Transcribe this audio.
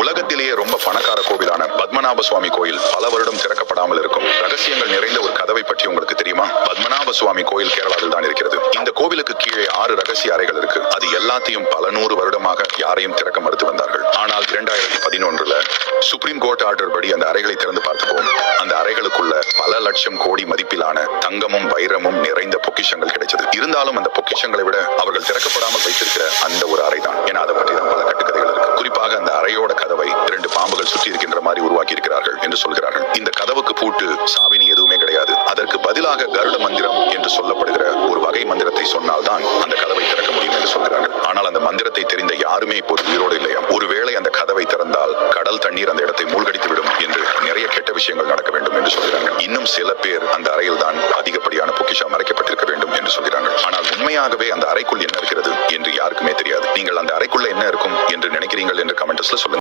உலகத்திலேயே ரொம்ப பணக்கார கோவிலான பத்மநாப சுவாமி கோயில் பல வருடம் திறக்கப்படாமல் இருக்கும் ரகசியங்கள் நிறைந்த ஒரு கதவை பற்றி உங்களுக்கு தெரியுமா? பத்மநாப சுவாமி கோயில் கேரளாவில் தான் இருக்கிறது. இந்த கோவிலுக்கு கீழே 6 ரகசிய அறைகள் இருக்கு. அது எல்லாத்தையும் பல 100 வருடமாக யாரையும் திறக்க மறுத்து வந்தார்கள். ஆனால் 2011 சுப்ரீம் கோர்ட் ஆர்டர் படி அந்த அறைகளை திறந்து பார்த்தபோது அந்த அறைகளுக்குள்ள பல லட்சம் கோடி மதிப்பிலான தங்கமும் வைரமும் நிறைந்த பொக்கிஷங்கள் கிடைச்சது. இருந்தாலும் அந்த பொக்கிஷங்களை விட அவர்கள் திறக்கப்படாமல் வைத்திருக்கிற அந்த ஒரு அறை தான். ஏன்னா அதை பற்றி தான் பல கட்டுக்கதைகள் இருக்கு. குறிப்பாக அந்த அறையோட கதவை 2 பாம்புகள் சுற்றி இருக்கின்ற மாதிரி உருவாக்கி இருக்கிறார்கள் என்று சொல்கிறார்கள். இந்த கதவுக்கு பூட்டு சாவினி எதுவுமே கிடையாது. அதற்கு பதிலாக கருட மந்திரம் என்று சொல்லப்படுகிற ஒரு வகை மந்திரத்தை சொன்னால்தான் அந்த கதவை திறக்க முடியும் என்று சொல்கிறார்கள். ஆனால் அந்த மந்திரத்தை தெரிந்த யாருமே இப்போது உயிரோடு இல்லையா? ஒருவேளை அந்த கதவை திறந்தால் கடல் தண்ணீர் அந்த இடத்தை மூழ்கடித்து விடும் என்று நிறைய கெட்ட விஷயங்கள் நடக்க வேண்டும் என்று சொல்கிறார்கள். இன்னும் சில பேர் அந்த அறையில் தான் அதிகப்படியான பொக்கிஷம் மறைக்கப்பட்டிருக்க வேண்டும் என்று சொல்கிறார்கள். ஆனால் உண்மையாகவே அந்த அறைக்குள் என்ன இருக்கிறது என்று யாருக்குமே தெரியாது. நீங்கள் அந்த அறைக்குள்ள என்ன இருக்கும் என்று நினைக்கிறீர்கள் என்று கமெண்ட்ஸ்ல சொல்லுங்க.